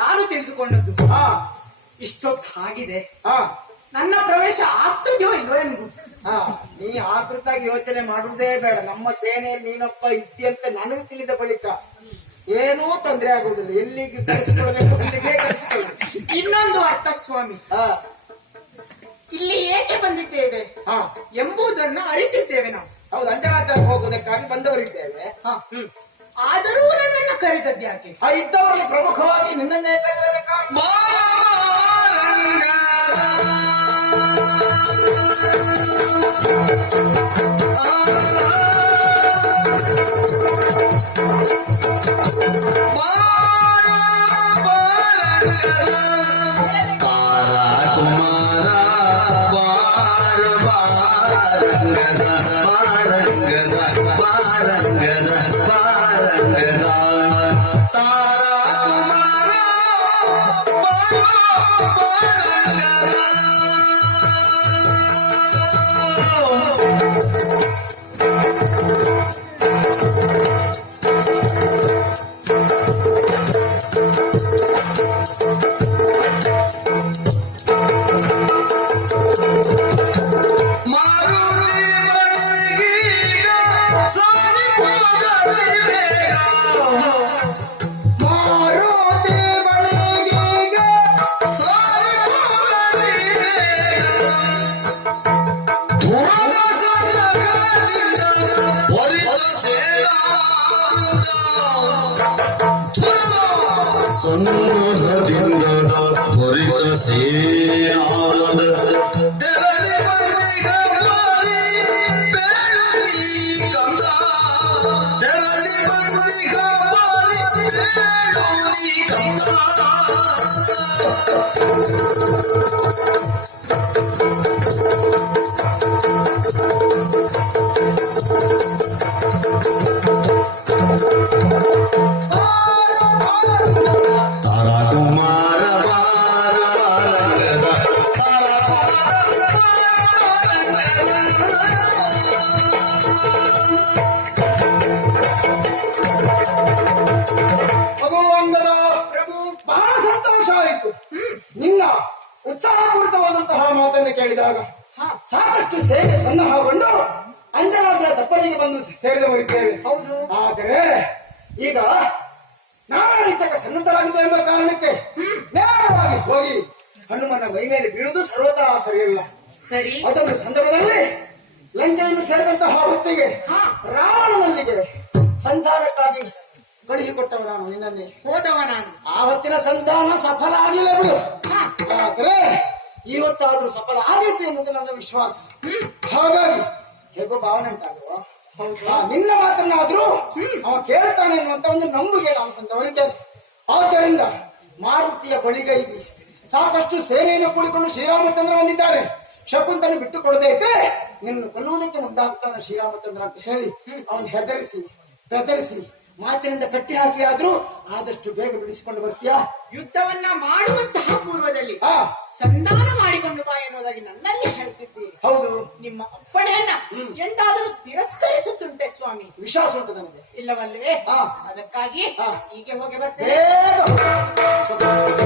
ನಾನು ತಿಳಿದುಕೊಂಡದ್ದು ಇಷ್ಟೊತ್ತಾಗಿದೆ. ನನ್ನ ಪ್ರವೇಶ ಆಗ್ತದೆಯೋ ಇಲ್ವೋ ಎಂದು ನೀ ಆಕೃತಾಗಿ ಯೋಚನೆ ಮಾಡುವುದೇ ಬೇಡ. ನಮ್ಮ ಸೇನೆಯಲ್ಲಿ ನೀನೊಬ್ಬ ಇದ್ಯಂತ ನನಗೆ ತಿಳಿದ ಬಳಿಕ ಏನೂ ತೊಂದರೆ ಆಗುವುದಿಲ್ಲ. ಎಲ್ಲಿಗೆ ಕಳಿಸಿಕೊಳ್ಳಬೇಕು ಅಲ್ಲಿಗೆ ಕಳಿಸಿಕೊಳ್ಳಬೇಕು. ಇನ್ನೊಂದು ಅರ್ಥ ಸ್ವಾಮಿ, ಇಲ್ಲಿ ಏಕೆ ಬಂದಿದ್ದೇವೆ ಎಂಬುದನ್ನು ಅರಿತಿದ್ದೇವೆ ನಾವು. ಹೌದು, ಅಂಜನಾಚರಕ್ಕೆ ಹೋಗುವುದಕ್ಕಾಗಿ ಬಂದವರಿದ್ದೇವೆ. ಆದರೂ ನನ್ನನ್ನು ಕರೆದದ್ದು ಯಾಕೆ? ಇದ್ದವರಲ್ಲಿ ಪ್ರಮುಖವಾಗಿ ನಿನ್ನನ್ನೇ ಕರೆಯಬೇಕಾಗಿ. There ತಾರಾ ಕುಮಾರ ಭಗವಂತನ ಪ್ರಭು ಬಹಳ ಸಂತೋಷ ಆಯಿತು. ನಿನ್ನ ಉತ್ಸಾಹಪೂರಿತವಾದಂತಹ ಮಾತನ್ನು ಕೇಳಿದಾಗ ಸಾಕಷ್ಟು ಸೇನೆ ಸನ್ನಾಹಗೊಂಡು ಅಂಜನಾದ್ರಿ ತಪ್ಪಲಿಗೆ ಬಂದು ಸೇರಿದವರಿದ್ದೇವೆ. ಹೌದು. ಆದರೆ ಈಗ ನಾನಾರಿತಕ್ಕ ಸನ್ನದ್ಧರಾಗಿದ್ದೇವೆ ಎಂಬ ಕಾರಣಕ್ಕೆ ನೇರವಾಗಿ ಹೋಗಿ ಹನುಮನ ಮೈ ಮೇಲೆ ಬೀಳುವುದು ಸರ್ವತಾ ಸರಿಯಿಲ್ಲ. ಸರಿ. ಅದೊಂದು ಸಂದರ್ಭದಲ್ಲಿ ಲಂಕೆಯನ್ನು ಸೇರಿದಂತಹ ಹೊತ್ತಿಗೆ ರಾವಣನಲ್ಲಿಗೆ ಸಂಧಾನಕ್ಕಾಗಿ ಕಳುಹಿಕೊಟ್ಟವ ನಾನು ನಿನ್ನನ್ನೇ. ಹೋದವ ನಾನು. ಆ ಹೊತ್ತಿನ ಸಂಧಾನ ಸಫಲ ಆಗಲಿಲ್ಲ ಬಿಡು. ಆದ್ರೆ ಇವತ್ತಾದ್ರೂ ಸಫಲ ಆದೀತು ಎನ್ನುವುದು ನನ್ನ ವಿಶ್ವಾಸ. ಹಾಗಾಗಿ ಹೇಗೋ ಭಾವನೆ ಉಂಟಾಗುವ ನಿನ್ನ ಮಾತನ್ನಾದ್ರೂ ಅವ ಕೇಳ್ತಾನೆ ಅನ್ನುವಂತ ಒಂದು ನಂಬಿಕೆ ನಾವು ತಂದವರಿದ್ದೇನೆ. ಆದ್ದರಿಂದ ಮಾರುತಿಯ ಬಳಿಗೈದು ಸಾಕಷ್ಟು ಸೇನೆಯನ್ನು ಕೂಡಿಕೊಂಡು ಶ್ರೀರಾಮಚಂದ್ರ ಬಂದಿದ್ದಾರೆ. ಶಕುಂತನ ಬಿಟ್ಟು ಕೊಡದೇ ಇದ್ರೆ ನಿನ್ನ ಕೊಲ್ಲುವುದಕ್ಕೆ ಮುಂದಾಗ್ತಾನೆ ಶ್ರೀರಾಮಚಂದ್ರ ಅಂತ ಹೇಳಿ ಅವನು ಹೆದರಿಸಿ ಬೆದರಿಸಿ ಮಾತಿನಿಂದ ಕಟ್ಟಿ ಹಾಕಿ ಆದ್ರೂ ಆದಷ್ಟು ಬೇಗ ಬಿಡಿಸಿಕೊಂಡು ಬರ್ತೀಯಾ? ಯುದ್ಧವನ್ನ ಮಾಡುವಂತಹ ಪೂರ್ವದಲ್ಲಿ ಹಾ ಸಂಧಾನ ಮಾಡಿಕೊಂಡು ಬಾ ಎನ್ನುವುದಾಗಿ ನನ್ನಲ್ಲಿ ಹೇಳ್ತಿದ್ದೀರಿ. ಹೌದು. ನಿಮ್ಮ ಅಪ್ಪಣೆಯನ್ನ ಎಂದಾದರೂ ತಿರಸ್ಕರಿಸುತ್ತುಂಟೆ ಸ್ವಾಮಿ? ವಿಶ್ವಾಸ ಉಂಟು ನನಗೆ. ಇಲ್ಲವಲ್ಲವೇ? ಹಾ. ಅದಕ್ಕಾಗಿ ಹೀಗೆ ಹೋಗಿ ಬರ್ತೇನೆ. ಬೇಗ